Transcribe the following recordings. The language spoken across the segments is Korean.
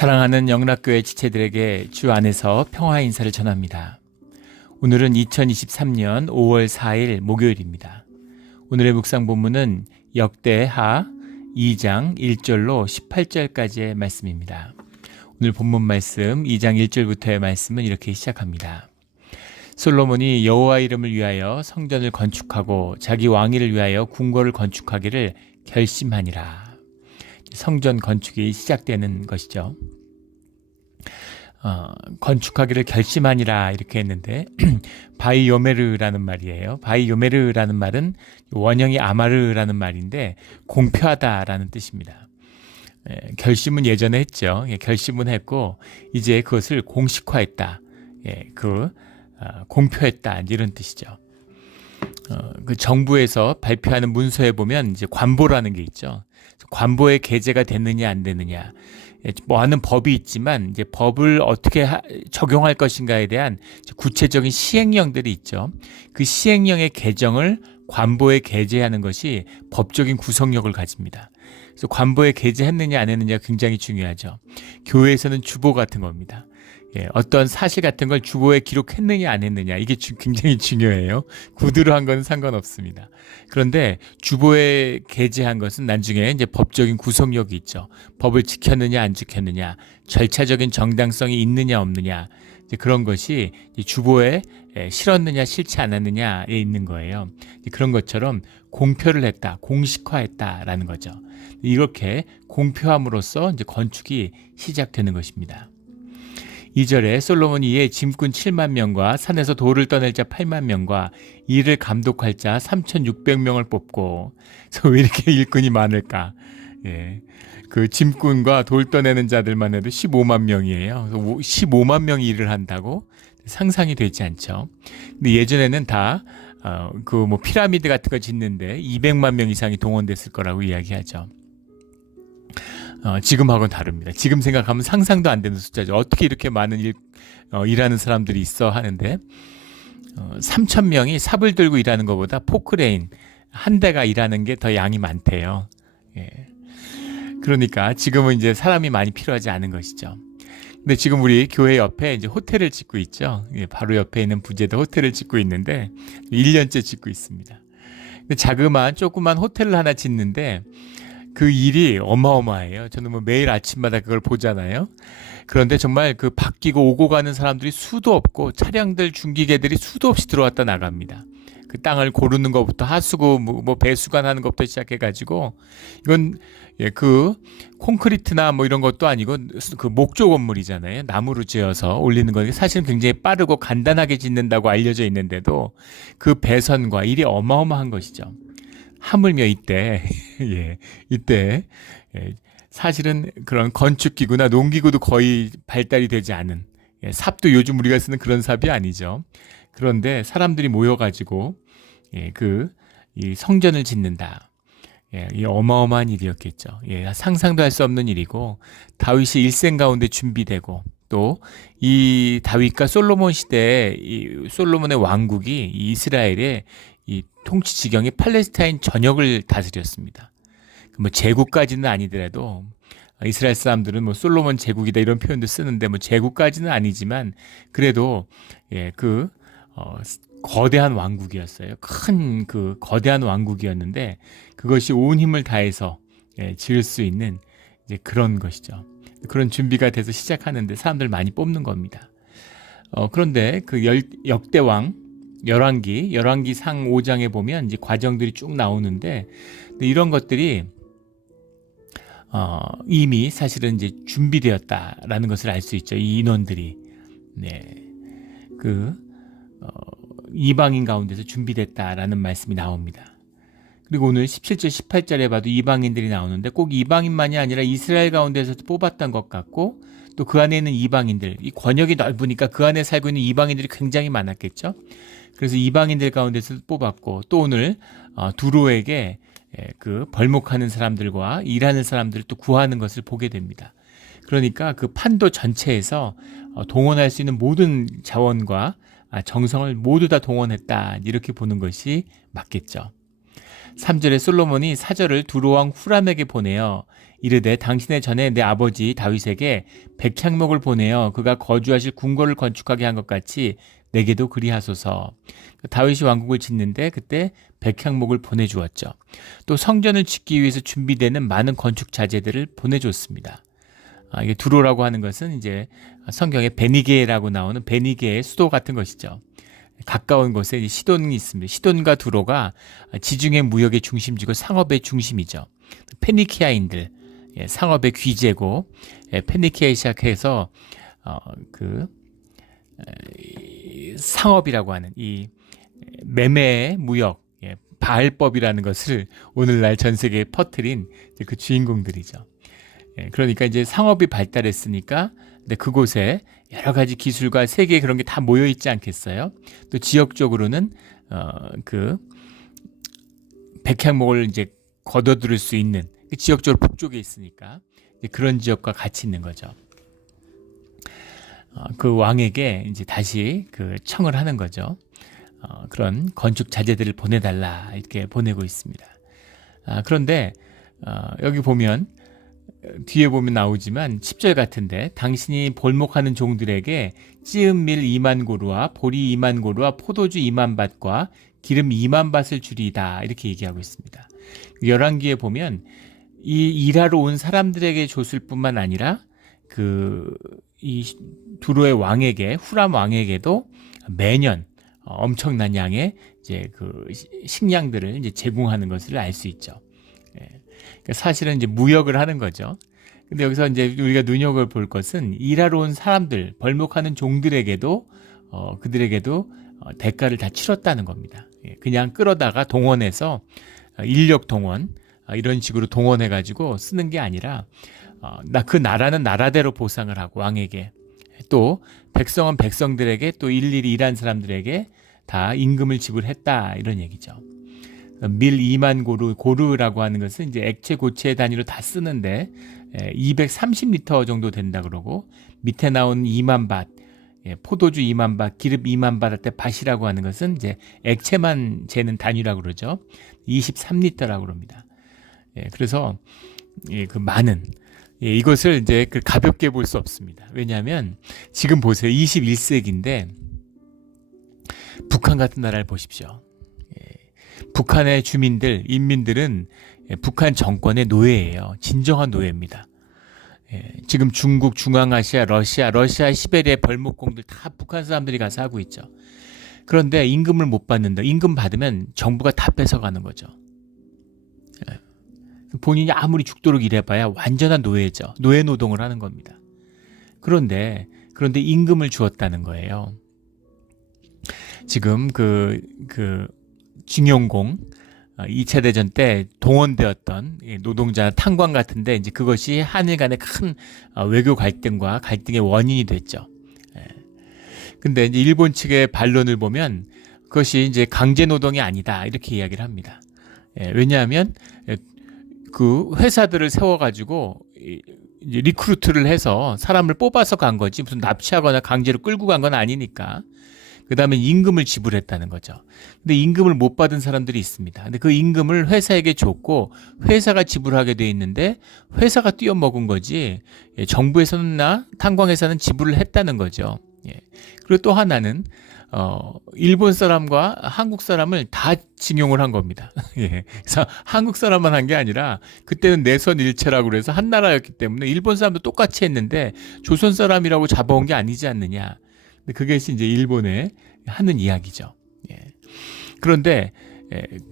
사랑하는 영락교회 지체들에게 주 안에서 평화 인사를 전합니다. 오늘은 2023년 5월 4일 목요일입니다. 오늘의 묵상 본문은 역대하 2장 1절로 18절까지의 말씀입니다. 오늘 본문 말씀 2장 1절부터의 말씀은 이렇게 시작합니다. 솔로몬이 여호와 이름을 위하여 성전을 건축하고 자기 왕위를 위하여 궁궐을 건축하기를 결심하니라. 성전 건축이 시작되는 것이죠. 건축하기를 결심하니라 이렇게 했는데 바이요메르라는 말이에요. 바이요메르라는 말은 원형이 아마르라는 말인데 공표하다라는 뜻입니다. 결심은 예전에 했죠. 결심은 했고 이제 그것을 공식화했다. 공표했다 이런 뜻이죠. 그 정부에서 발표하는 문서에 보면 이제 관보라는 게 있죠. 관보에 게재가 됐느냐 안 됐느냐 뭐 하는 법이 있지만 이제 법을 어떻게 적용할 것인가에 대한 구체적인 시행령들이 있죠. 그 시행령의 개정을 관보에 게재하는 것이 법적인 구속력을 가집니다. 그래서 관보에 게재했느냐 안 했느냐가 굉장히 중요하죠. 교회에서는 주보 같은 겁니다. 어떤 사실 같은 걸 주보에 기록했느냐 안 했느냐 이게 굉장히 중요해요. 구두로 한 건 상관없습니다. 그런데 주보에 게재한 것은 나중에 이제 법적인 구속력이 있죠. 법을 지켰느냐 안 지켰느냐, 절차적인 정당성이 있느냐 없느냐 이제 그런 것이 주보에 실었느냐 실지 않았느냐에 있는 거예요. 그런 것처럼 공표를 했다, 공식화했다라는 거죠. 이렇게 공표함으로써 이제 건축이 시작되는 것입니다. 2절에 솔로몬이 이에 짐꾼 7만 명과 산에서 돌을 떠낼 자 8만 명과 이를 감독할 자 3,600명을 뽑고 왜 이렇게 일꾼이 많을까? 그 짐꾼과 돌 떠내는 자들만 해도 15만 명이에요. 15만 명이 일을 한다고 상상이 되지 않죠. 근데 예전에는 다 피라미드 같은 거 짓는데 200만 명 이상이 동원됐을 거라고 이야기하죠. 지금하고는 다릅니다. 지금 생각하면 상상도 안 되는 숫자죠. 어떻게 이렇게 많은 일하는 사람들이 있어 하는데 3,000명이 삽을 들고 일하는 것보다 포크레인 한 대가 일하는 게 더 양이 많대요. 그러니까 지금은 이제 사람이 많이 필요하지 않은 것이죠. 근데 지금 우리 교회 옆에 이제 호텔을 짓고 있죠. 바로 옆에 있는 부재도 호텔을 짓고 있는데 1년째 짓고 있습니다. 근데 조그만 호텔을 하나 짓는데 그 일이 어마어마해요. 저는 매일 아침마다 그걸 보잖아요. 그런데 정말 그 바뀌고 오고 가는 사람들이 수도 없고 차량들 중기계들이 수도 없이 들어왔다 나갑니다. 그 땅을 고르는 것부터 하수구 배수관하는 것부터 시작해가지고 이건 그 콘크리트나 이런 것도 아니고 그 목조 건물이잖아요. 나무로 지어서 올리는 거니까 사실은 굉장히 빠르고 간단하게 짓는다고 알려져 있는데도 그 배선과 일이 어마어마한 것이죠. 하물며 이때 사실은 그런 건축기구나 농기구도 거의 발달이 되지 않은 삽도 요즘 우리가 쓰는 그런 삽이 아니죠. 그런데 사람들이 모여가지고 이 성전을 짓는다. 이 어마어마한 일이었겠죠. 상상도 할 수 없는 일이고 다윗이 일생 가운데 준비되고 또 이 다윗과 솔로몬 시대에 이 솔로몬의 왕국이 이 이스라엘의 이 통치 지경이 팔레스타인 전역을 다스렸습니다. 제국까지는 아니더라도 이스라엘 사람들은 솔로몬 제국이다 이런 표현도 쓰는데 제국까지는 아니지만 그래도 거대한 왕국이었어요. 큰 거대한 왕국이었는데 그것이 온 힘을 다해서 지을 수 있는 이제 그런 것이죠. 그런 준비가 돼서 시작하는데 사람들 많이 뽑는 겁니다. 그런데 역대왕 열왕기상 5장에 보면 이제 과정들이 쭉 나오는데 이런 것들이 이미 사실은 이제 준비되었다라는 것을 알 수 있죠. 이 인원들이 이방인 가운데서 준비됐다라는 말씀이 나옵니다. 그리고 오늘 17절 18절에 봐도 이방인들이 나오는데 꼭 이방인만이 아니라 이스라엘 가운데서도 뽑았던 것 같고 또 그 안에 있는 이방인들, 이 권역이 넓으니까 그 안에 살고 있는 이방인들이 굉장히 많았겠죠. 그래서 이방인들 가운데서 뽑았고 또 오늘 두로에게 벌목하는 사람들과 일하는 사람들을 또 구하는 것을 보게 됩니다. 그러니까 그 판도 전체에서 동원할 수 있는 모든 자원과 정성을 모두 다 동원했다 이렇게 보는 것이 맞겠죠. 3절에 솔로몬이 사절을 두로왕 후람에게 보내어 이르되 당신의 전에 내 아버지 다윗에게 백향목을 보내어 그가 거주하실 궁궐을 건축하게 한 것 같이 내게도 그리하소서. 다윗이 왕국을 짓는데 그때 백향목을 보내주었죠. 또 성전을 짓기 위해서 준비되는 많은 건축 자재들을 보내줬습니다. 이게 두로라고 하는 것은 이제 성경에 베니게라고 나오는 베니게의 수도 같은 것이죠. 가까운 곳에 시돈이 있습니다. 시돈과 두로가 지중해 무역의 중심지고 상업의 중심이죠. 페니키아인들, 상업의 귀재고, 페니키아에 시작해서 상업이라고 하는 이 매매 무역, 바알법이라는 것을 오늘날 전 세계에 퍼뜨린 그 주인공들이죠. 그러니까 이제 상업이 발달했으니까 근데 그곳에 여러 가지 기술과 세계에 그런 게 다 모여 있지 않겠어요? 또 지역적으로는 그 백향목을 이제 거둬들일 수 있는 지역적으로 북쪽에 있으니까 그런 지역과 같이 있는 거죠. 그 왕에게 이제 다시 그 청을 하는 거죠. 그런 건축 자재들을 보내달라 이렇게 보내고 있습니다. 그런데 여기 보면 뒤에 보면 나오지만 10절 같은데 당신이 볼목하는 종들에게 찌은 밀 2만 고루와 보리 2만 고루와 포도주 2만 밭과 기름 2만 밭을 주리이다 이렇게 얘기하고 있습니다. 열왕기에 보면 이 일하러 온 사람들에게 줬을 뿐만 아니라 이 두로의 왕에게 후람 왕에게도 매년 엄청난 양의 이제 그 식량들을 이제 제공하는 것을 알 수 있죠. 그러니까 사실은 이제 무역을 하는 거죠. 근데 여기서 이제 우리가 눈여겨볼 것은 일하러 온 사람들, 벌목하는 종들에게도 그들에게도 대가를 다 치렀다는 겁니다. 그냥 끌어다가 동원해서 인력 동원 이런 식으로 동원해 가지고 쓰는 게 아니라 그 나라는 나라대로 보상을 하고 왕에게 또 백성은 백성들에게 또 일일이 일한 사람들에게 다 임금을 지불했다 이런 얘기죠. 밀 2만 고루라고 하는 것은 이제 액체 고체 단위로 다 쓰는데 230리터 정도 된다 그러고 밑에 나온 2만 밭, 포도주 2만 밭, 기름 2만 밭 할 때 밭이라고 하는 것은 이제 액체만 재는 단위라고 그러죠. 23리터라고 그럽니다. 그래서 그 많은 이것을 이제 가볍게 볼 수 없습니다. 왜냐하면 지금 보세요. 21세기인데 북한 같은 나라를 보십시오. 북한의 주민들, 인민들은 북한 정권의 노예예요. 진정한 노예입니다. 지금 중국, 중앙아시아, 러시아, 시베리아 벌목공들 다 북한 사람들이 가서 하고 있죠. 그런데 임금을 못 받는다. 임금 받으면 정부가 다 뺏어가는 거죠. 본인이 아무리 죽도록 일해봐야 완전한 노예죠. 노예 노동을 하는 겁니다. 그런데 임금을 주었다는 거예요. 지금 징용공 2차 대전 때 동원되었던 노동자 탄광 같은데 이제 그것이 한일 간의 큰 외교 갈등의 원인이 됐죠. 근데 이제 일본 측의 반론을 보면 그것이 이제 강제 노동이 아니다 이렇게 이야기를 합니다. 왜냐하면 그 회사들을 세워가지고 이제 리크루트를 해서 사람을 뽑아서 간 거지 무슨 납치하거나 강제로 끌고 간 건 아니니까. 그 다음에 임금을 지불했다는 거죠. 근데 임금을 못 받은 사람들이 있습니다. 근데 그 임금을 회사에게 줬고 회사가 지불하게 돼 있는데 회사가 띄어먹은 거지 정부에서나 탄광회사는 지불을 했다는 거죠. 그리고 또 하나는 일본 사람과 한국 사람을 다 징용을 한 겁니다. 그래서 한국 사람만 한 게 아니라 그때는 내선일체라고 그래서 한 나라였기 때문에 일본 사람도 똑같이 했는데 조선 사람이라고 잡아온 게 아니지 않느냐. 그게 이제 일본에 하는 이야기죠. 그런데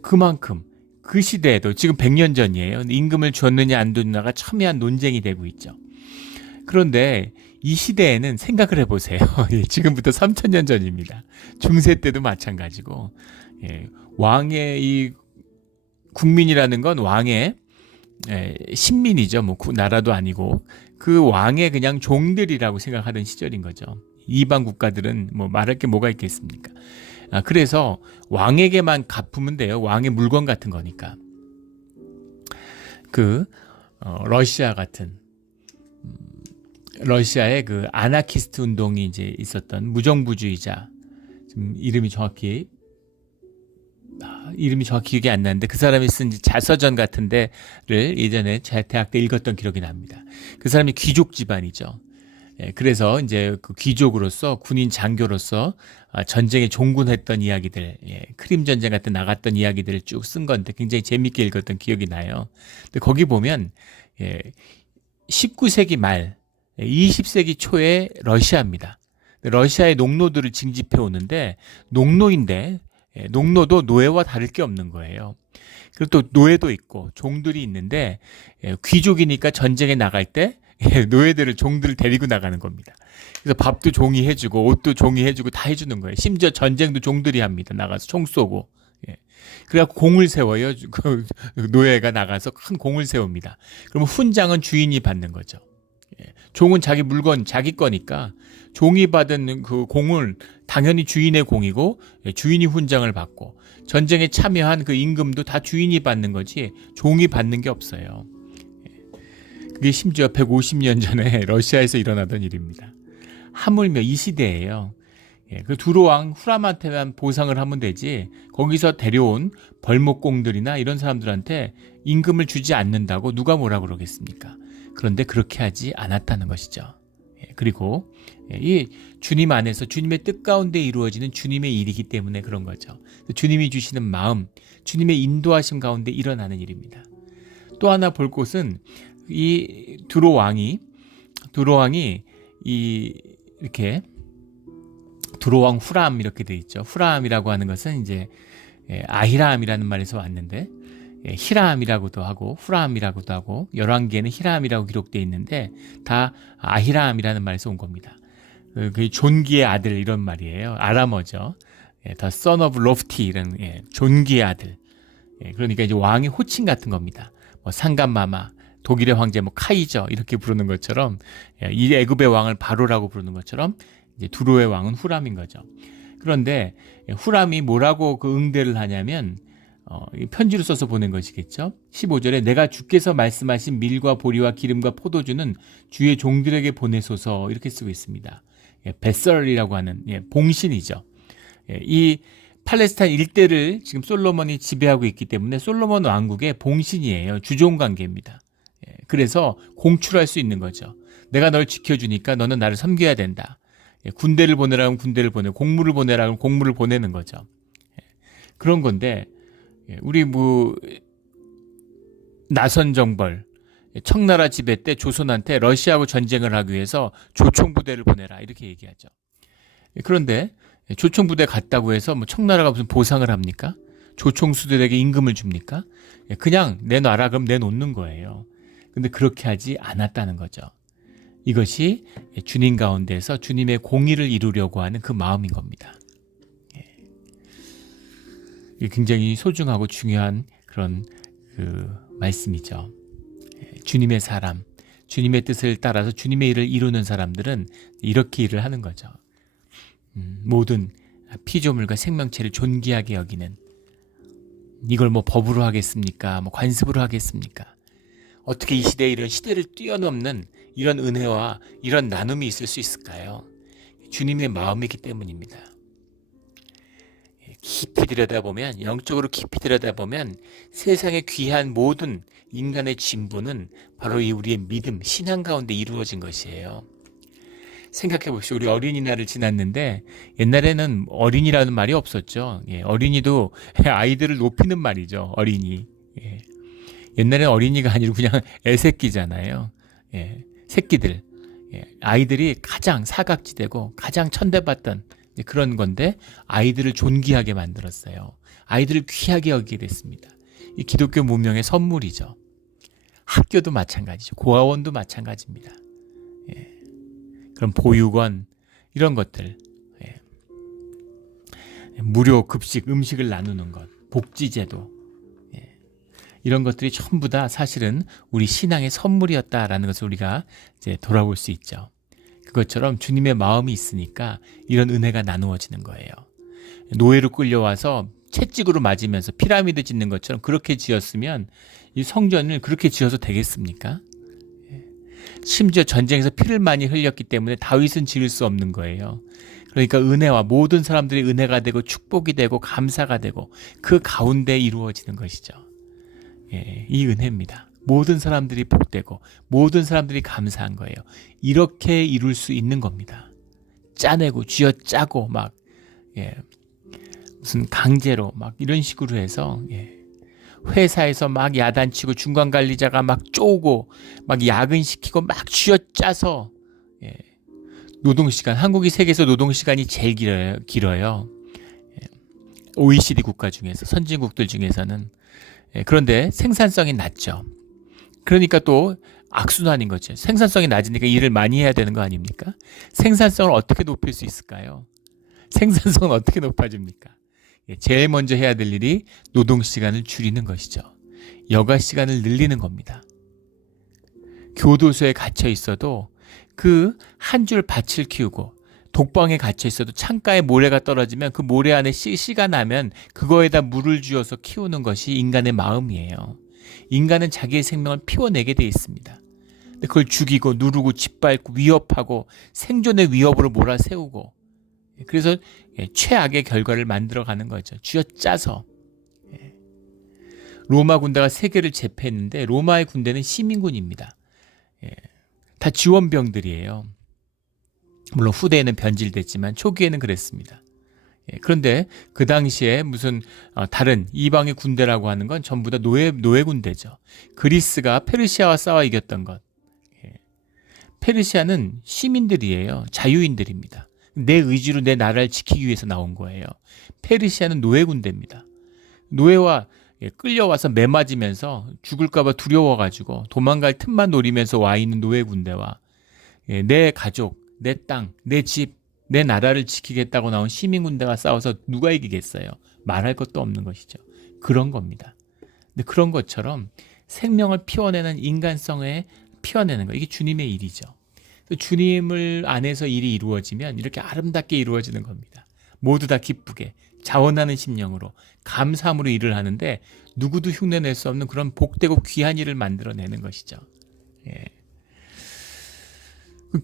그만큼 그 시대에도 지금 100년 전이에요. 임금을 줬느냐 안 줬느냐가 첨예한 논쟁이 되고 있죠. 그런데 이 시대에는 생각을 해보세요. 지금부터 3000년 전입니다. 중세 때도 마찬가지고 왕의 이 국민이라는 건 왕의 신민이죠. 뭐 나라도 아니고 그 왕의 그냥 종들이라고 생각하던 시절인 거죠. 이방 국가들은 뭐 말할 게 뭐가 있겠습니까? 그래서 왕에게만 갚으면 돼요. 왕의 물건 같은 거니까. 러시아 같은 러시아의 그 아나키스트 운동이 이제 있었던 무정부주의자, 지금 이름이 정확히 이름이 정확히 기억이 안 나는데 그 사람이 쓴 자서전 같은 데를 예전에 제 대학 때 읽었던 기록이 납니다. 그 사람이 귀족 집안이죠. 그래서 이제 그 귀족으로서 군인 장교로서 전쟁에 종군했던 이야기들, 크림 전쟁 같은 나갔던 이야기들을 쭉 쓴 건데 굉장히 재밌게 읽었던 기억이 나요. 근데 거기 보면 19세기 말, 20세기 초에 러시아입니다. 러시아의 농노들을 징집해 오는데 농노인데 농노도 노예와 다를 게 없는 거예요. 그리고 또 노예도 있고 종들이 있는데 귀족이니까 전쟁에 나갈 때 노예들을 종들을 데리고 나가는 겁니다. 그래서 밥도 종이 해주고 옷도 종이 해주고 다 해주는 거예요. 심지어 전쟁도 종들이 합니다. 나가서 총 쏘고. 그래갖고 공을 세워요. 그 노예가 나가서 큰 공을 세웁니다. 그러면 훈장은 주인이 받는 거죠. 종은 자기 물건 자기 거니까 종이 받은 그 공을 당연히 주인의 공이고 주인이 훈장을 받고 전쟁에 참여한 그 임금도 다 주인이 받는 거지 종이 받는 게 없어요. 그게 심지어 150년 전에 러시아에서 일어나던 일입니다. 하물며 이 시대예요. 그 두로왕 후람한테만 보상을 하면 되지 거기서 데려온 벌목공들이나 이런 사람들한테 임금을 주지 않는다고 누가 뭐라 그러겠습니까? 그런데 그렇게 하지 않았다는 것이죠. 그리고 이 주님 안에서 주님의 뜻 가운데 이루어지는 주님의 일이기 때문에 그런 거죠. 주님이 주시는 마음, 주님의 인도하심 가운데 일어나는 일입니다. 또 하나 볼 곳은 이 두로왕이 이렇게 두로왕 후람 이렇게 돼 있죠. 후람이라고 하는 것은 이제 아히람이라는 말에서 왔는데 히람이라고도 하고 후람이라고도 하고 열왕기에는 히람이라고 기록되어 있는데 다 아히람이라는 말에서 온 겁니다. 그 존귀의 아들 이런 말이에요. 아람어죠. 더 son of lofty 이런 존귀의 아들. 그러니까 이제 왕의 호칭 같은 겁니다. 뭐 상감마마, 독일의 황제 뭐 카이저 이렇게 부르는 것처럼 이 애굽의 왕을 바로라고 부르는 것처럼 이제 두로의 왕은 후람인 거죠. 그런데 후람이 뭐라고 그 응대를 하냐면 편지로 써서 보낸 것이겠죠. 15절에 내가 주께서 말씀하신 밀과 보리와 기름과 포도주는 주의 종들에게 보내소서 이렇게 쓰고 있습니다. 베설이라고 하는 봉신이죠. 이 팔레스타인 일대를 지금 솔로몬이 지배하고 있기 때문에 솔로몬 왕국의 봉신이에요. 주종 관계입니다. 그래서 공출할 수 있는 거죠. 내가 널 지켜주니까 너는 나를 섬겨야 된다. 군대를 보내라면 군대를 보내고 공무를 보내라면 공무를 보내는 거죠. 그런 건데 우리 나선 정벌 청나라 지배 때 조선한테 러시아하고 전쟁을 하기 위해서 조총부대를 보내라 이렇게 얘기하죠. 그런데 조총부대 갔다고 해서 뭐 청나라가 무슨 보상을 합니까? 조총수들에게 임금을 줍니까? 그냥 내놔라 그럼 내놓는 거예요. 근데 그렇게 하지 않았다는 거죠. 이것이 주님 가운데서 주님의 공의를 이루려고 하는 그 마음인 겁니다. 굉장히 소중하고 중요한 그런 그 말씀이죠. 주님의 사람, 주님의 뜻을 따라서 주님의 일을 이루는 사람들은 이렇게 일을 하는 거죠. 모든 피조물과 생명체를 존귀하게 여기는 이걸 뭐 법으로 하겠습니까? 뭐 관습으로 하겠습니까? 어떻게 이 시대에 이런 시대를 뛰어넘는 이런 은혜와 이런 나눔이 있을 수 있을까요? 주님의 마음이기 때문입니다. 깊이 들여다보면 영적으로 깊이 들여다보면 세상의 귀한 모든 인간의 진보는 바로 이 우리의 믿음, 신앙 가운데 이루어진 것이에요. 생각해 보십시오. 우리 어린이날을 지났는데 옛날에는 어린이라는 말이 없었죠. 어린이도 아이들을 높이는 말이죠. 어린이. 옛날에는 어린이가 아니고 그냥 애새끼잖아요. 새끼들. 아이들이 가장 사각지대고 가장 천대받던 그런 건데 아이들을 존귀하게 만들었어요. 아이들을 귀하게 여기게 됐습니다. 이 기독교 문명의 선물이죠. 학교도 마찬가지죠. 고아원도 마찬가지입니다. 그런 보육원 이런 것들, 무료 급식 음식을 나누는 것, 복지제도 이런 것들이 전부 다 사실은 우리 신앙의 선물이었다라는 것을 우리가 이제 돌아볼 수 있죠. 그것처럼 주님의 마음이 있으니까 이런 은혜가 나누어지는 거예요. 노예로 끌려와서 채찍으로 맞으면서 피라미드 짓는 것처럼 그렇게 지었으면 이 성전을 그렇게 지어서 되겠습니까? 심지어 전쟁에서 피를 많이 흘렸기 때문에 다윗은 지을 수 없는 거예요. 그러니까 은혜와 모든 사람들이 은혜가 되고 축복이 되고 감사가 되고 그 가운데 이루어지는 것이죠. 예, 이 은혜입니다. 모든 사람들이 복되고 모든 사람들이 감사한 거예요. 이렇게 이룰 수 있는 겁니다. 짜내고 쥐어짜고 막 무슨 강제로 막 이런 식으로 해서 회사에서 막 야단치고 중간관리자가 막 쪼고 막 야근시키고 막 쥐어짜서 노동시간, 한국이 세계에서 노동시간이 제일 길어요. OECD 국가 중에서, 선진국들 중에서는. 그런데 생산성이 낮죠. 그러니까 또 악순환인 거죠. 생산성이 낮으니까 일을 많이 해야 되는 거 아닙니까? 생산성을 어떻게 높일 수 있을까요? 생산성은 어떻게 높아집니까? 제일 먼저 해야 될 일이 노동시간을 줄이는 것이죠. 여가시간을 늘리는 겁니다. 교도소에 갇혀 있어도 그 한 줄 밭을 키우고 독방에 갇혀 있어도 창가에 모래가 떨어지면 그 모래 안에 씨가 나면 그거에다 물을 주어서 키우는 것이 인간의 마음이에요. 인간은 자기의 생명을 피워내게 돼 있습니다. 근데 그걸 죽이고 누르고 짓밟고 위협하고 생존의 위협으로 몰아세우고 그래서 최악의 결과를 만들어가는 거죠. 쥐어짜서. 로마 군대가 세계를 제패했는데 로마의 군대는 시민군입니다. 다 지원병들이에요. 물론 후대에는 변질됐지만 초기에는 그랬습니다. 그런데 그 당시에 무슨 다른 이방의 군대라고 하는 건 전부 다 노예 군대죠. 그리스가 페르시아와 싸워 이겼던 것. 페르시아는 시민들이에요. 자유인들입니다. 내 의지로 내 나라를 지키기 위해서 나온 거예요. 페르시아는 노예 군대입니다. 노예와 끌려와서 매맞으면서 죽을까봐 두려워가지고 도망갈 틈만 노리면서 와 있는 노예 군대와 내 가족, 내 땅, 내 집, 내 나라를 지키겠다고 나온 시민 군대가 싸워서 누가 이기겠어요? 말할 것도 없는 것이죠. 그런 겁니다. 근데 그런 것처럼 생명을 피워내는 인간성에 피워내는 거, 이게 주님의 일이죠. 주님을 안에서 일이 이루어지면 이렇게 아름답게 이루어지는 겁니다. 모두 다 기쁘게 자원하는 심령으로 감사함으로 일을 하는데 누구도 흉내낼 수 없는 그런 복되고 귀한 일을 만들어내는 것이죠.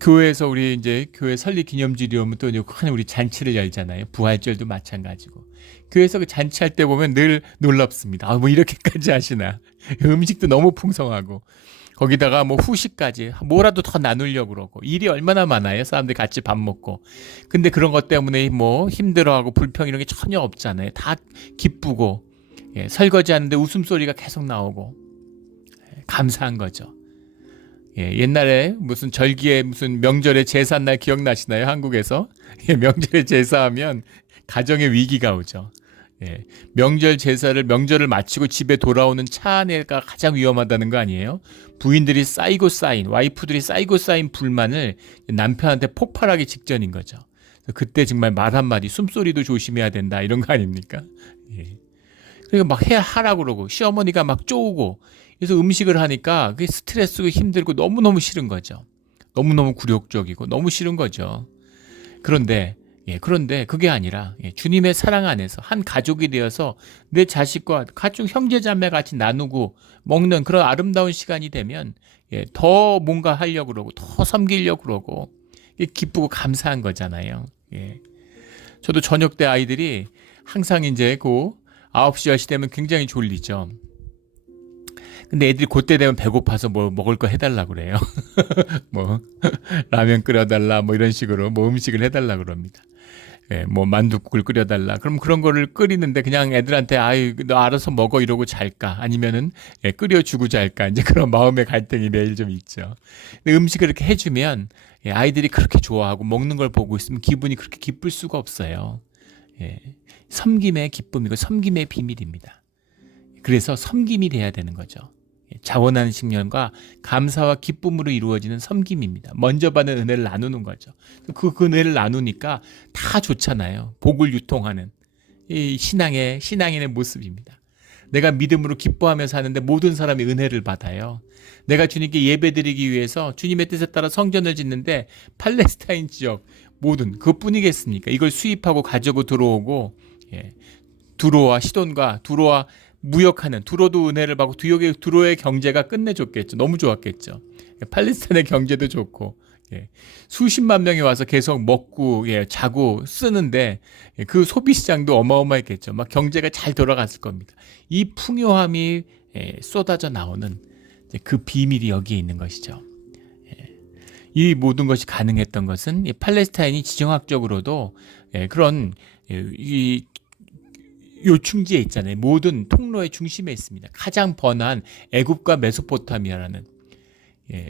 교회에서 우리 이제 교회 설립 기념주일이 오면 또 큰 우리 잔치를 열잖아요. 부활절도 마찬가지고. 교회에서 그 잔치할 때 보면 늘 놀랍습니다. 뭐 이렇게까지 하시나. 음식도 너무 풍성하고. 거기다가 뭐 후식까지 뭐라도 더 나누려고 그러고. 일이 얼마나 많아요. 사람들이 같이 밥 먹고. 근데 그런 것 때문에 뭐 힘들어하고 불평 이런 게 전혀 없잖아요. 다 기쁘고. 설거지 하는데 웃음소리가 계속 나오고. 감사한 거죠. 옛날에 무슨 절기에 무슨 명절에 제사날 기억나시나요? 한국에서 명절에 제사하면 가정에 위기가 오죠. 명절 제사를 명절을 마치고 집에 돌아오는 차 안에가 가장 위험하다는 거 아니에요? 부인들이 와이프들이 쌓이고 쌓인 불만을 남편한테 폭발하기 직전인 거죠. 그때 정말 말 한마디 숨소리도 조심해야 된다 이런 거 아닙니까? 그러니까 막 하라고 그러고 시어머니가 막 쪼우고 그래서 음식을 하니까 그게 스트레스고 힘들고 너무너무 싫은 거죠. 너무너무 굴욕적이고 너무 싫은 거죠. 그런데 그게 아니라 주님의 사랑 안에서 한 가족이 되어서 내 자식과 가족 형제자매 같이 나누고 먹는 그런 아름다운 시간이 되면 더 뭔가 하려고 그러고 더 섬기려고 그러고 기쁘고 감사한 거잖아요. 저도 저녁 때 아이들이 항상 이제 9시 10시 되면 굉장히 졸리죠. 근데 애들이 그때 되면 배고파서 뭐 먹을 거 해달라 그래요. 뭐 라면 끓여달라 뭐 이런 식으로 뭐 음식을 해달라 그럽니다. 뭐 만둣국을 끓여달라. 그럼 그런 거를 끓이는데 그냥 애들한테 너 알아서 먹어 이러고 잘까? 아니면은 끓여주고 잘까? 이제 그런 마음의 갈등이 매일 좀 있죠. 근데 음식을 이렇게 해주면 아이들이 그렇게 좋아하고 먹는 걸 보고 있으면 기분이 그렇게 기쁠 수가 없어요. 섬김의 기쁨이고 섬김의 비밀입니다. 그래서 섬김이 돼야 되는 거죠. 자원하는 식량과 감사와 기쁨으로 이루어지는 섬김입니다. 먼저 받은 은혜를 나누는 거죠. 그 은혜를 나누니까 다 좋잖아요. 복을 유통하는 이 신앙인의 모습입니다. 내가 믿음으로 기뻐하며 사는데 모든 사람이 은혜를 받아요. 내가 주님께 예배드리기 위해서 주님의 뜻에 따라 성전을 짓는데 팔레스타인 지역 모든 그것뿐이겠습니까? 이걸 수입하고 가지고 들어오고 두로와 시돈과 두로와 무역하는 두로도 은혜를 받고 두로의 경제가 끝내줬겠죠. 너무 좋았겠죠. 팔레스타인의 경제도 좋고 예, 수십만 명이 와서 계속 먹고 자고 쓰는데 그 소비 시장도 어마어마했겠죠. 막 경제가 잘 돌아갔을 겁니다. 이 풍요함이 쏟아져 나오는 그 비밀이 여기에 있는 것이죠. 이 모든 것이 가능했던 것은 팔레스타인이 지정학적으로도 그런 이 요충지에 있잖아요. 모든 통로의 중심에 있습니다. 가장 번화한 애굽과 메소포타미아라는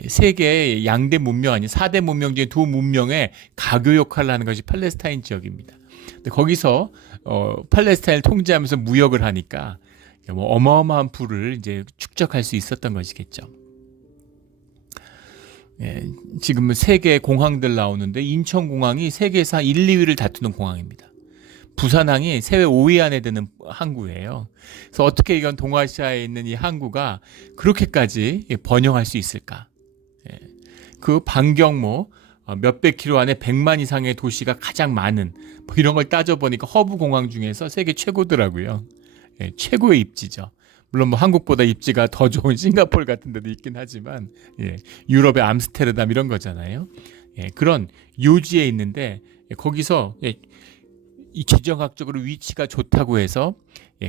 세계의 양대 문명 아닌 4대 문명 중에 두 문명의 가교 역할을 하는 것이 팔레스타인 지역입니다. 근데 거기서 팔레스타인을 통제하면서 무역을 하니까 뭐 어마어마한 부를 이제 축적할 수 있었던 것이겠죠. 지금은 세계 공항들 나오는데 인천공항이 세계에서 1, 2위를 다투는 공항입니다. 부산항이 세계 5위 안에 드는 항구예요. 그래서 어떻게 이건 동아시아에 있는 이 항구가 그렇게까지 번영할 수 있을까? 그 반경 몇백 킬로 안에 100만 이상의 도시가 가장 많은 이런 걸 따져보니까 허브 공항 중에서 세계 최고더라고요. 최고의 입지죠. 물론 한국보다 입지가 더 좋은 싱가포르 같은 데도 있긴 하지만 유럽의 암스테르담 이런 거잖아요. 그런 요지에 있는데 거기서 이 지정학적으로 위치가 좋다고 해서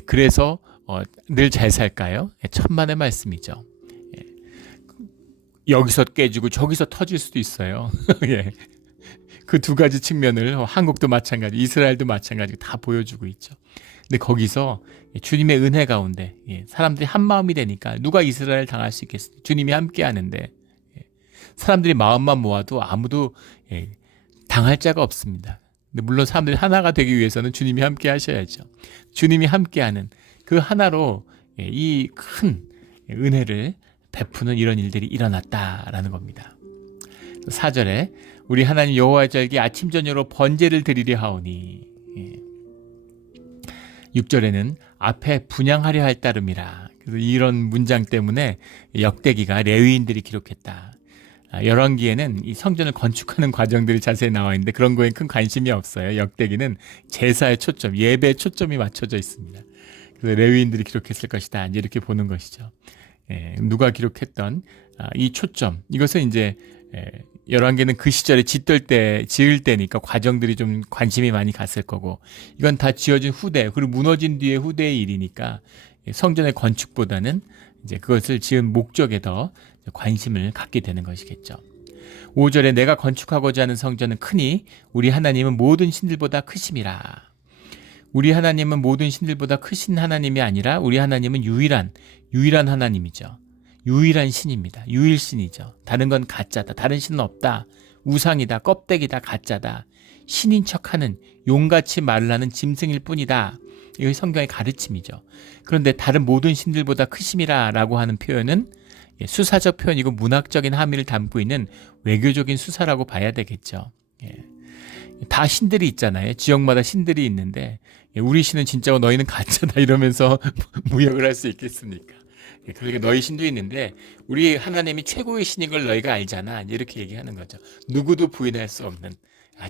그래서 늘 잘 살까요? 천만의 말씀이죠. 여기서 깨지고 저기서 터질 수도 있어요. 그 두 가지 측면을 한국도 마찬가지, 이스라엘도 마찬가지 다 보여주고 있죠. 근데 거기서 주님의 은혜 가운데 사람들이 한 마음이 되니까 누가 이스라엘 당할 수 있겠습니까? 주님이 함께 하는데 사람들이 마음만 모아도 아무도 당할 자가 없습니다. 근데 물론 사람들이 하나가 되기 위해서는 주님이 함께 하셔야죠. 주님이 함께하는 그 하나로 이 큰 은혜를 베푸는 이런 일들이 일어났다라는 겁니다. 4절에 우리 하나님 여호와의 절기 아침 저녁으로 번제를 드리려 하오니 6절에는 앞에 분향하려 할 따름이라. 그래서 이런 문장 때문에 역대기가 레위인들이 기록했다. 열왕기에는 이 성전을 건축하는 과정들이 자세히 나와 있는데 그런 거에 큰 관심이 없어요. 역대기는 제사의 초점, 예배의 초점이 맞춰져 있습니다. 그래서 레위인들이 기록했을 것이다. 이렇게 보는 것이죠. 누가 기록했던 이 초점, 이것은 이제 열왕기는 그 시절에 지을 때니까 과정들이 좀 관심이 많이 갔을 거고, 이건 다 지어진 후대, 그리고 무너진 뒤에 후대의 일이니까 성전의 건축보다는 이제 그것을 지은 목적에 더 관심을 갖게 되는 것이겠죠. 5절에 내가 건축하고자 하는 성전은 크니 우리 하나님은 모든 신들보다 크심이라. 우리 하나님은 모든 신들보다 크신 하나님이 아니라 우리 하나님은 유일한 하나님이죠. 유일한 신입니다. 유일신이죠. 다른 건 가짜다. 다른 신은 없다. 우상이다. 껍데기다. 가짜다. 신인 척하는 용같이 말을 하는 짐승일 뿐이다. 이게 성경의 가르침이죠. 그런데 다른 모든 신들보다 크심이라 라고 하는 표현은 수사적 표현이고 문학적인 함의를 담고 있는 외교적인 수사라고 봐야 되겠죠. 다 신들이 있잖아요. 지역마다 신들이 있는데 우리 신은 진짜고 너희는 가짜다 이러면서 무역을 할 수 있겠습니까? 그러니까 너희 신도 있는데 우리 하나님이 최고의 신인 걸 너희가 알잖아. 이렇게 얘기하는 거죠. 누구도 부인할 수 없는,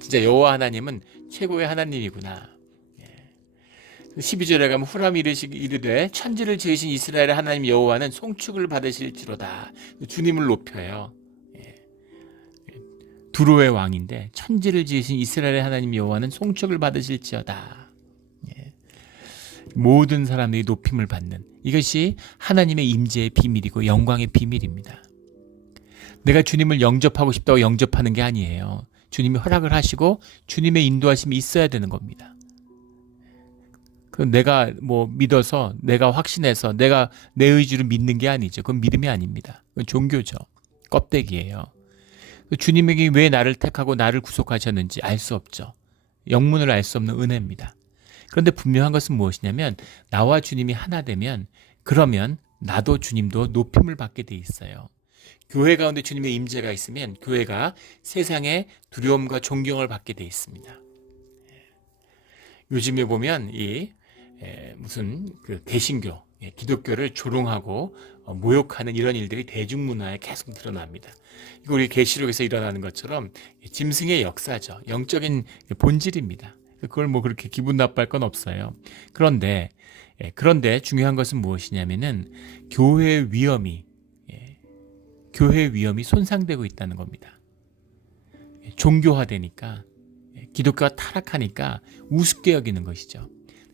진짜 여호와 하나님은 최고의 하나님이구나. 12절에 가면 후람이 이르되 천지를 지으신 이스라엘의 하나님 여호와는 송축을 받으실지로다. 주님을 높여요. 두로의 왕인데 천지를 지으신 이스라엘의 하나님 여호와는 송축을 받으실지어다. 모든 사람들이 높임을 받는, 이것이 하나님의 임재의 비밀이고 영광의 비밀입니다. 내가 주님을 영접하고 싶다고 영접하는 게 아니에요. 주님이 허락을 하시고 주님의 인도하심이 있어야 되는 겁니다. 내가 믿어서, 내가 확신해서, 내가 내 의지로 믿는 게 아니죠. 그건 믿음이 아닙니다. 그건 종교죠. 껍데기예요. 주님에게 왜 나를 택하고 나를 구속하셨는지 알 수 없죠. 영문을 알 수 없는 은혜입니다. 그런데 분명한 것은 무엇이냐면 나와 주님이 하나 되면, 그러면 나도 주님도 높임을 받게 돼 있어요. 교회 가운데 주님의 임재가 있으면 교회가 세상의 두려움과 존경을 받게 돼 있습니다. 요즘에 보면 무슨 개신교, 기독교를 조롱하고 모욕하는 이런 일들이 대중문화에 계속 드러납니다. 이거 우리 계시록에서 일어나는 것처럼 짐승의 역사죠. 영적인 본질입니다. 그걸 그렇게 기분 나빠할 건 없어요. 그런데 중요한 것은 무엇이냐면은 교회의 위험이 손상되고 있다는 겁니다. 종교화되니까, 기독교가 타락하니까 우습게 여기는 것이죠.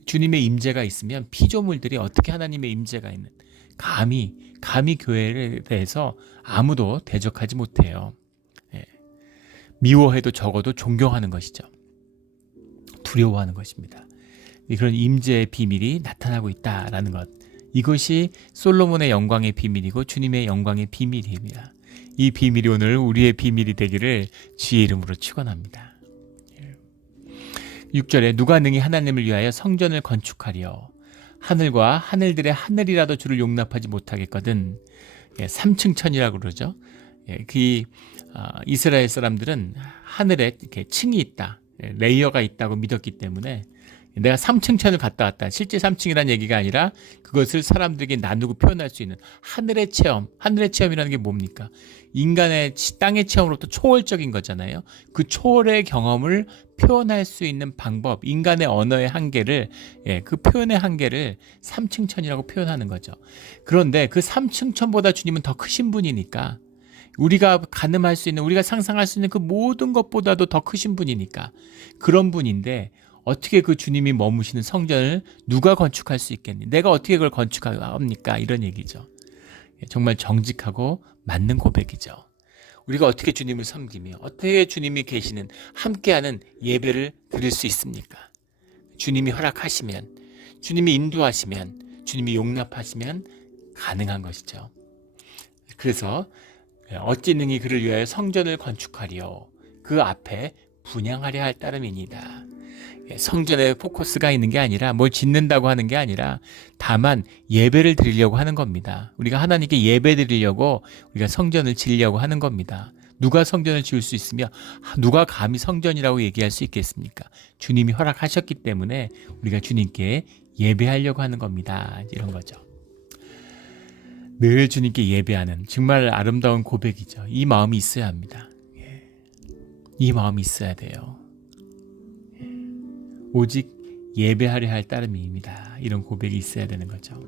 주님의 임재가 있으면 피조물들이 어떻게 하나님의 임재가 있는, 감히 교회에 대해서 아무도 대적하지 못해요. 미워해도 적어도 존경하는 것이죠. 두려워하는 것입니다. 그런 임재의 비밀이 나타나고 있다라는 것, 이것이 솔로몬의 영광의 비밀이고 주님의 영광의 비밀입니다. 이 비밀이 오늘 우리의 비밀이 되기를 주의 이름으로 축원합니다. 6절에 누가 능히 하나님을 위하여 성전을 건축하리요, 하늘과 하늘들의 하늘이라도 주를 용납하지 못하겠거든. 3층 천이라고 그러죠. 이스라엘 사람들은 하늘에 이렇게 층이 있다, 레이어가 있다고 믿었기 때문에 내가 3층 천을 갔다 왔다, 실제 3층이라는 얘기가 아니라 그것을 사람들에게 나누고 표현할 수 있는 하늘의 체험. 하늘의 체험이라는 게 뭡니까? 인간의 땅의 체험으로부터 초월적인 거잖아요. 그 초월의 경험을 표현할 수 있는 방법, 인간의 언어의 한계를, 그 표현의 한계를 3층 천이라고 표현하는 거죠. 그런데 그 3층 천보다 주님은 더 크신 분이니까, 우리가 가늠할 수 있는, 우리가 상상할 수 있는 그 모든 것보다도 더 크신 분이니까, 그런 분인데 어떻게 그 주님이 머무시는 성전을 누가 건축할 수 있겠니? 내가 어떻게 그걸 건축합니까? 이런 얘기죠. 정말 정직하고 맞는 고백이죠. 우리가 어떻게 주님을 섬기며 어떻게 주님이 계시는 함께하는 예배를 드릴 수 있습니까? 주님이 허락하시면, 주님이 인도하시면, 주님이 용납하시면 가능한 것이죠. 그래서 어찌 능히 그를 위하여 성전을 건축하리요, 그 앞에 분향하려 할 따름이니이다. 성전에 포커스가 있는 게 아니라, 뭘 짓는다고 하는 게 아니라 다만 예배를 드리려고 하는 겁니다. 우리가 하나님께 예배 드리려고 우리가 성전을 지으려고 하는 겁니다. 누가 성전을 지을 수 있으며 누가 감히 성전이라고 얘기할 수 있겠습니까? 주님이 허락하셨기 때문에 우리가 주님께 예배하려고 하는 겁니다. 이런 거죠. 늘 주님께 예배하는 정말 아름다운 고백이죠. 이 마음이 있어야 합니다. 이 마음이 있어야 돼요. 오직 예배하려 할 따름입니다. 이런 고백이 있어야 되는 거죠.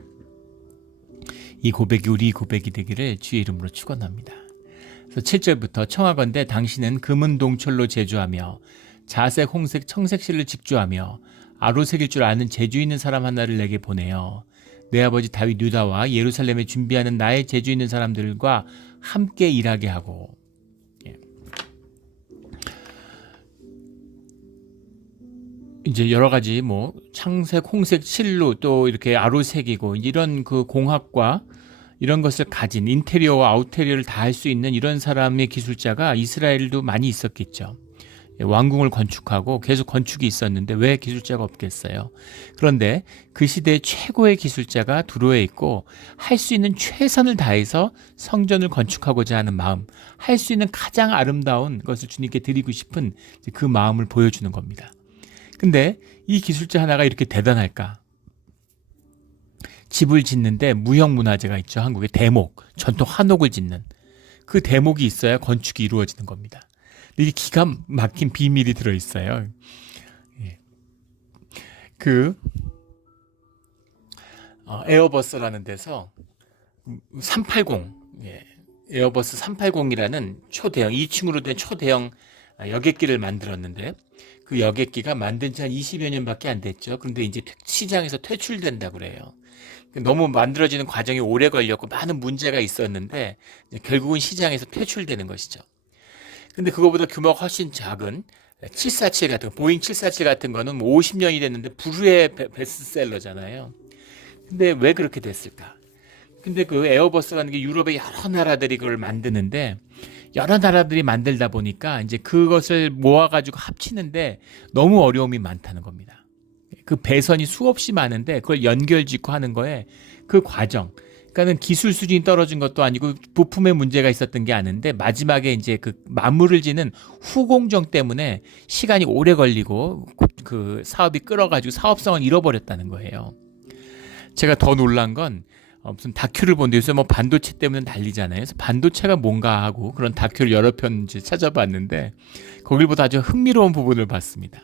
이 고백이 우리 고백이 되기를 주의 이름으로 축원합니다. 그래서 7절부터 청하건대 당신은 금은 동철로 제조하며 자색, 홍색, 청색실을 직조하며 아로색일 줄 아는 재주 있는 사람 하나를 내게 보내어 내 아버지 다윗 유다와 예루살렘에 준비하는 나의 재주 있는 사람들과 함께 일하게 하고. 이제 여러 가지 창색, 홍색, 실루, 또 이렇게 아로색이고 이런 그 공학과 이런 것을 가진, 인테리어와 아우테리어를 다 할 수 있는 이런 사람의 기술자가 이스라엘도 많이 있었겠죠. 왕궁을 건축하고 계속 건축이 있었는데 왜 기술자가 없겠어요. 그런데 그 시대의 최고의 기술자가 두로에 있고 할 수 있는 최선을 다해서 성전을 건축하고자 하는 마음, 할 수 있는 가장 아름다운 것을 주님께 드리고 싶은 그 마음을 보여주는 겁니다. 근데 이 기술자 하나가 이렇게 대단할까? 집을 짓는데 무형문화재가 있죠. 한국의 대목, 전통 한옥을 짓는 그 대목이 있어야 건축이 이루어지는 겁니다. 이게 기가 막힌 비밀이 들어있어요. 에어버스라는 데서 380, 에어버스 380이라는 초대형, 2층으로 된 초대형 여객기를 만들었는데 그 여객기가 만든 지 한 20여 년밖에 안 됐죠. 그런데 이제 시장에서 퇴출된다고 그래요. 너무 만들어지는 과정이 오래 걸렸고 많은 문제가 있었는데 결국은 시장에서 퇴출되는 것이죠. 근데 그거보다 규모가 훨씬 작은 747 같은 거, 보잉 747 같은 거는 50년이 됐는데 불후의 베스트셀러잖아요. 근데 왜 그렇게 됐을까? 근데 그 에어버스라는 게 유럽의 여러 나라들이 그걸 만드는데 여러 나라들이 만들다 보니까 이제 그것을 모아가지고 합치는데 너무 어려움이 많다는 겁니다. 그 배선이 수없이 많은데 그걸 연결짓고 하는 거에 그 과정, 그러니까는 기술 수준이 떨어진 것도 아니고 부품에 문제가 있었던 게 아닌데 마지막에 이제 그 마무리를 짓는 후공정 때문에 시간이 오래 걸리고 그 사업이 끌어가지고 사업성을 잃어버렸다는 거예요. 제가 더 놀란 건 무슨 다큐를 보는데 요새 반도체 때문에 난리잖아요. 그래서 반도체가 뭔가 하고 그런 다큐를 여러 편 찾아봤는데 거길 보다 아주 흥미로운 부분을 봤습니다.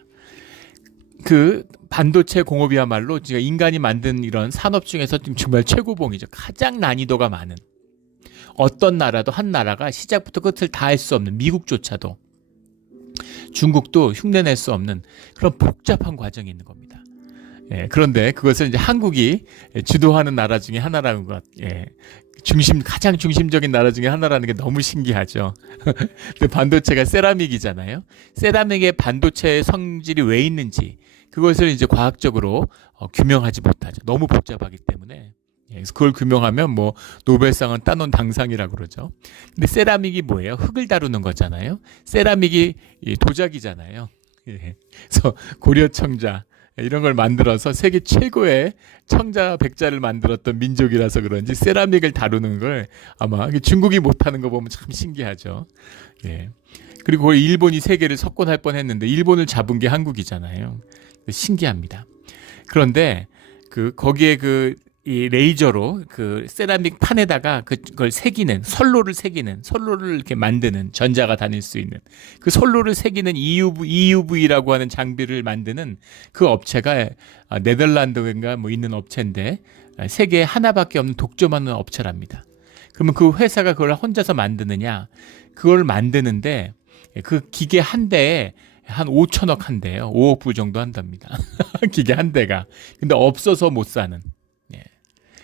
그 반도체 공업이야말로 제가 인간이 만든 이런 산업 중에서 정말 최고봉이죠. 가장 난이도가 많은. 어떤 나라도 한 나라가 시작부터 끝을 다 할 수 없는, 미국조차도 중국도 흉내낼 수 없는 그런 복잡한 과정이 있는 겁니다. 그런데 그것을 이제 한국이 주도하는 나라 중에 하나라는 것, 가장 중심적인 나라 중에 하나라는 게 너무 신기하죠. 근데 반도체가 세라믹이잖아요. 세라믹의 반도체의 성질이 왜 있는지 그것을 이제 과학적으로 규명하지 못하죠. 너무 복잡하기 때문에. 그래서 그걸 규명하면 뭐 노벨상은 따놓은 당상이라고 그러죠. 근데 세라믹이 뭐예요? 흙을 다루는 거잖아요. 세라믹이 도자기잖아요. 그래서 고려 청자 이런 걸 만들어서 세계 최고의 청자 백자를 만들었던 민족이라서 그런지 세라믹을 다루는 걸 아마 중국이 못하는 거 보면 참 신기하죠. 그리고 거의 일본이 세계를 석권할 뻔했는데 일본을 잡은 게 한국이잖아요. 신기합니다. 그런데 거기에 이 레이저로 그 세라믹 판에다가 그걸 선로를 이렇게 만드는, 전자가 다닐 수 있는 그 선로를 새기는 EUV라고 하는 장비를 만드는 그 업체가 네덜란드인가 뭐 있는 업체인데 세계에 하나밖에 없는 독점하는 업체랍니다. 그러면 그 회사가 그걸 혼자서 만드느냐? 그걸 만드는데 그 기계 한 대에 한 5천억 한대요. 5억 불 정도 한답니다. 기계 한 대가. 근데 없어서 못 사는.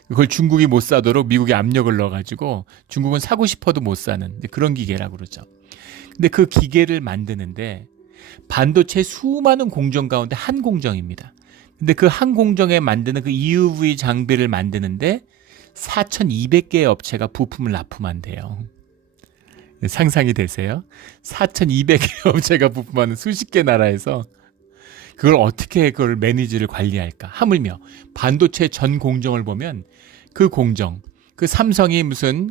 그걸 중국이 못 사도록 미국이 압력을 넣어가지고 중국은 사고 싶어도 못 사는 그런 기계라고 그러죠. 근데 그 기계를 만드는데 반도체 수많은 공정 가운데 한 공정입니다. 근데 그 한 공정에 만드는 그 EUV 장비를 만드는데 4,200개의 업체가 부품을 납품한대요. 상상이 되세요? 4,200개의 업체가 부품하는 수십 개 나라에서 그걸 어떻게 그걸 매니지를 관리할까? 하물며 반도체 전 공정을 보면 그 공정, 그 삼성이 무슨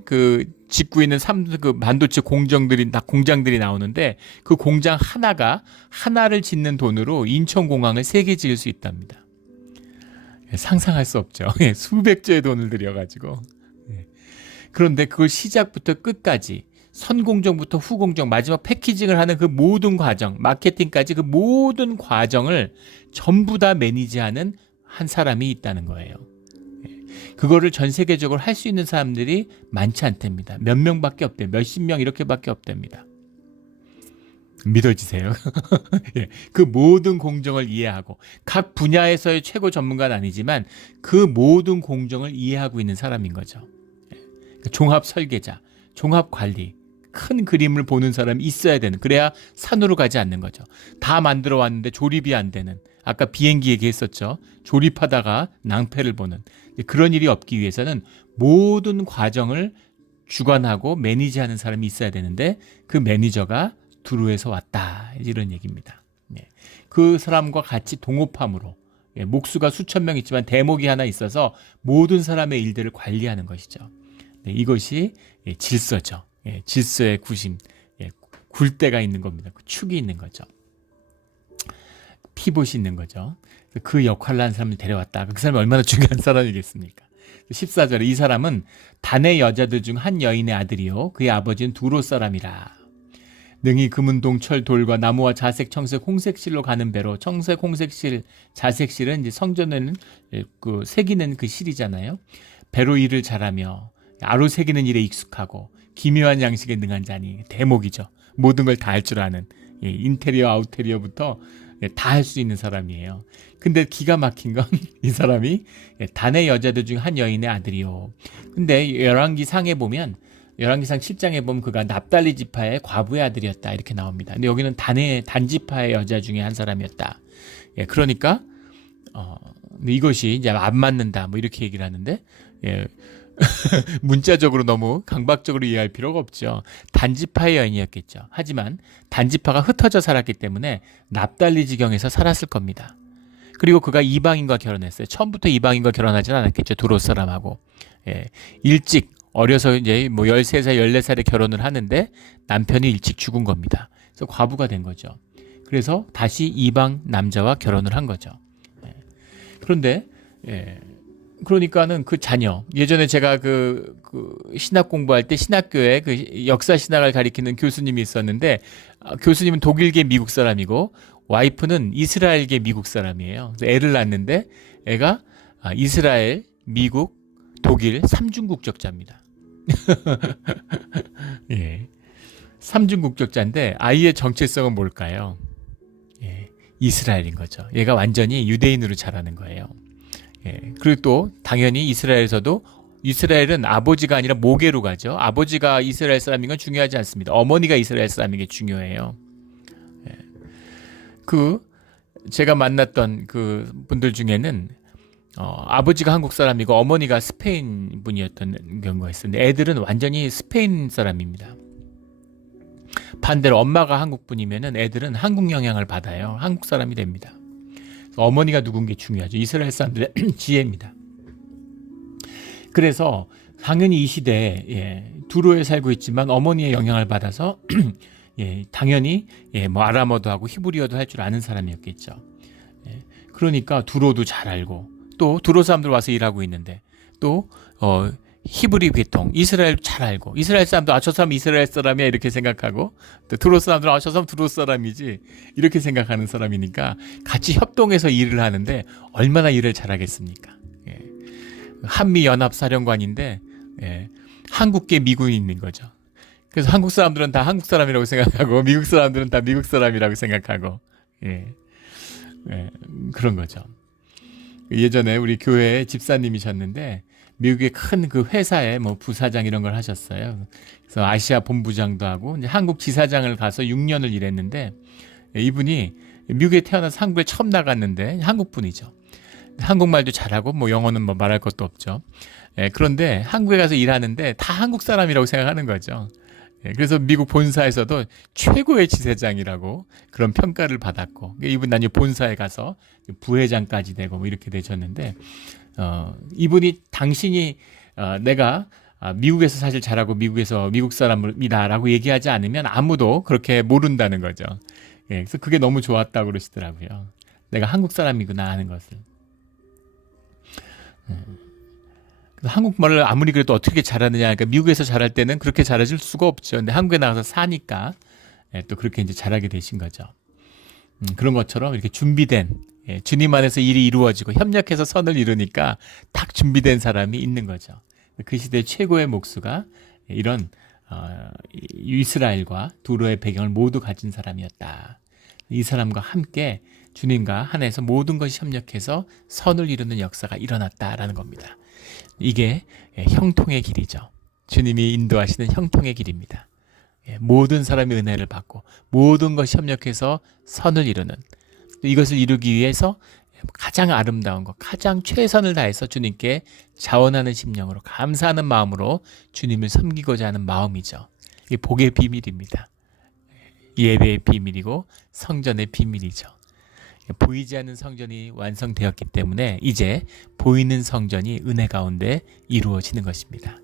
짓고 있는 그 반도체 공장들이 나오는데 그 공장 하나를 짓는 돈으로 인천공항을 3개 지을 수 있답니다. 상상할 수 없죠. 수백조의 돈을 들여가지고. 그런데 그걸 시작부터 끝까지 선공정부터 후공정, 마지막 패키징을 하는 그 모든 과정, 마케팅까지 그 모든 과정을 전부 다 매니지하는 한 사람이 있다는 거예요. 그거를 전 세계적으로 할 수 있는 사람들이 많지 않답니다. 몇 명밖에 없대요. 몇십 명 이렇게밖에 없답니다. 믿어지세요? 그 모든 공정을 이해하고 각 분야에서의 최고 전문가는 아니지만 그 모든 공정을 이해하고 있는 사람인 거죠. 종합 설계자, 종합 관리, 큰 그림을 보는 사람이 있어야 되는, 그래야 산으로 가지 않는 거죠. 다 만들어 왔는데 조립이 안 되는, 아까 비행기 얘기했었죠. 조립하다가 낭패를 보는 그런 일이 없기 위해서는 모든 과정을 주관하고 매니지하는 사람이 있어야 되는데 그 매니저가 두루에서 왔다, 이런 얘기입니다. 그 사람과 같이 동업함으로 목수가 수천 명 있지만 대목이 하나 있어서 모든 사람의 일들을 관리하는 것이죠. 이것이 질서죠. 질서의 구심, 굴대가 있는 겁니다. 축이 있는 거죠. 피봇이 있는 거죠. 그 역할을 한 사람을 데려왔다. 그 사람이 얼마나 중요한 사람이겠습니까? 14절에 이 사람은 단의 여자들 중 한 여인의 아들이요 그의 아버지는 두로 사람이라. 능히 금은동 철 돌과 나무와 자색 청색 홍색실로 가는 배로, 청색 홍색실 자색실은 이제 성전에는 새기는 그 실이잖아요. 배로 일을 잘하며 아로 새기는 일에 익숙하고 기묘한 양식에 능한 자니, 대목이죠. 모든 걸 다 할 줄 아는, 인테리어 아우테리어부터 다 할 수 있는 사람이에요. 근데 기가 막힌 건 이 사람이 단의 여자들 중 한 여인의 아들이요. 근데 열왕기상에 보면, 열왕기상 7장에 보면 그가 납달리 지파의 과부의 아들이었다, 이렇게 나옵니다. 근데 여기는 단지파의 여자 중에 한 사람이었다. 그러니까 이것이 이제 안 맞는다, 뭐 이렇게 얘기를 하는데, 문자적으로 너무 강박적으로 이해할 필요가 없죠. 단지파의 여인이었겠죠. 하지만 단지파가 흩어져 살았기 때문에 납달리 지경에서 살았을 겁니다. 그리고 그가 이방인과 결혼했어요. 처음부터 이방인과 결혼하지는 않았겠죠. 두로 사람하고. 일찍 어려서 이제 뭐 13살, 14살에 결혼을 하는데 남편이 일찍 죽은 겁니다. 그래서 과부가 된 거죠. 그래서 다시 이방 남자와 결혼을 한 거죠. 그런데 그러니까는 그 자녀, 예전에 제가 그 신학 공부할 때 신학교에 그 역사 신학을 가리키는 교수님이 있었는데, 교수님은 독일계 미국 사람이고 와이프는 이스라엘계 미국 사람이에요. 그래서 애를 낳았는데 애가 이스라엘, 미국, 독일 3중 국적자입니다. 예. 3중 국적자인데 아이의 정체성은 뭘까요? 이스라엘인 거죠. 얘가 완전히 유대인으로 자라는 거예요. 예. 그리고 또 당연히 이스라엘은 아버지가 아니라 모계로 가죠. 아버지가 이스라엘 사람인 건 중요하지 않습니다. 어머니가 이스라엘 사람인 게 중요해요. 예. 제가 만났던 그 분들 중에는 아버지가 한국 사람이고 어머니가 스페인 분이었던 경우가 있었는데 애들은 완전히 스페인 사람입니다. 반대로 엄마가 한국 분이면은 애들은 한국 영향을 받아요. 한국 사람이 됩니다. 어머니가 누군 게 중요하죠. 이스라엘 사람들의 지혜입니다. 그래서 당연히 이 시대에 두로에 살고 있지만 어머니의 영향을 받아서 당연히 뭐 아람어도 하고 히브리어도 할 줄 아는 사람이었겠죠. 그러니까 두로도 잘 알고 또 두로 사람들 와서 일하고 있는데 또 히브리 계통 이스라엘 잘 알고 이스라엘 사람도 저 사람 이스라엘 사람이야 이렇게 생각하고 또 두로 사람들은 저 사람 두로 사람이지 이렇게 생각하는 사람이니까 같이 협동해서 일을 하는데 얼마나 일을 잘하겠습니까? 한미연합사령관인데 한국계 미군인 거죠. 그래서 한국 사람들은 다 한국 사람이라고 생각하고 미국 사람들은 다 미국 사람이라고 생각하고 그런 거죠. 예전에 우리 교회에 집사님이셨는데 미국의 큰 그 회사에 뭐 부사장 이런 걸 하셨어요. 그래서 아시아 본부장도 하고 이제 한국 지사장을 가서 6년을 일했는데 이분이 미국에 태어나서 한국에 처음 나갔는데 한국 분이죠. 한국말도 잘하고 뭐 영어는 뭐 말할 것도 없죠. 그런데 한국에 가서 일하는데 다 한국 사람이라고 생각하는 거죠. 그래서 미국 본사에서도 최고의 지사장이라고 그런 평가를 받았고 이분 나중에 본사에 가서 부회장까지 되고 뭐 이렇게 되셨는데 이분이 당신이 내가 미국에서 사실 잘하고 미국에서 미국 사람이다라고 얘기하지 않으면 아무도 그렇게 모른다는 거죠. 그래서 그게 너무 좋았다고 그러시더라고요. 내가 한국 사람이구나 하는 것을. 한국말을 아무리 그래도 어떻게 잘하느냐. 그러니까 미국에서 잘할 때는 그렇게 잘해줄 수가 없죠. 근데 한국에 나가서 사니까 또 그렇게 이제 잘하게 되신 거죠. 그런 것처럼 이렇게 준비된 주님 안에서 일이 이루어지고 협력해서 선을 이루니까 딱 준비된 사람이 있는 거죠. 그 시대 최고의 목수가 이런 이스라엘과 두로의 배경을 모두 가진 사람이었다. 이 사람과 함께 주님과 하나에서 모든 것이 협력해서 선을 이루는 역사가 일어났다라는 겁니다. 이게 형통의 길이죠. 주님이 인도하시는 형통의 길입니다. 모든 사람이 은혜를 받고 모든 것이 협력해서 선을 이루는 이것을 이루기 위해서 가장 아름다운 것, 가장 최선을 다해서 주님께 자원하는 심령으로 감사하는 마음으로 주님을 섬기고자 하는 마음이죠. 이게 복의 비밀입니다. 예배의 비밀이고 성전의 비밀이죠. 보이지 않는 성전이 완성되었기 때문에 이제 보이는 성전이 은혜 가운데 이루어지는 것입니다.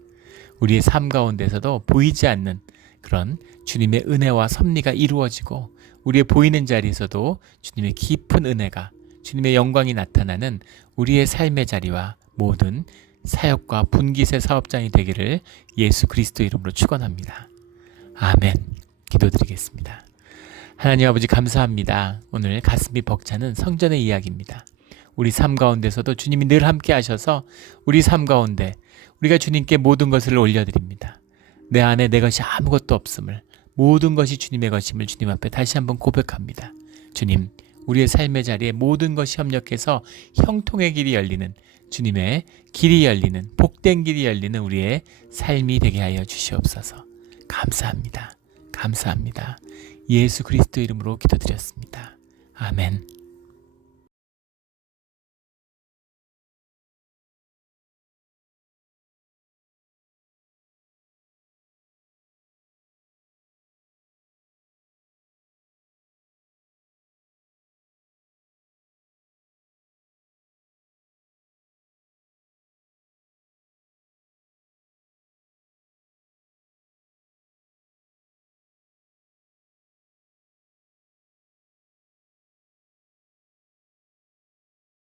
우리의 삶 가운데서도 보이지 않는 그런 주님의 은혜와 섭리가 이루어지고 우리의 보이는 자리에서도 주님의 깊은 은혜가 주님의 영광이 나타나는 우리의 삶의 자리와 모든 사역과 분깃의 사업장이 되기를 예수 그리스도 이름으로 축원합니다. 아멘. 기도드리겠습니다. 하나님 아버지 감사합니다. 오늘 가슴이 벅차는 성전의 이야기입니다. 우리 삶 가운데서도 주님이 늘 함께 하셔서 우리 삶 가운데 우리가 주님께 모든 것을 올려드립니다. 내 안에 내 것이 아무것도 없음을 모든 것이 주님의 것임을 주님 앞에 다시 한번 고백합니다. 주님, 우리의 삶의 자리에 모든 것이 협력해서 형통의 길이 열리는 주님의 길이 열리는 복된 길이 열리는 우리의 삶이 되게 하여 주시옵소서. 감사합니다. 감사합니다. 예수 그리스도 이름으로 기도드렸습니다. 아멘.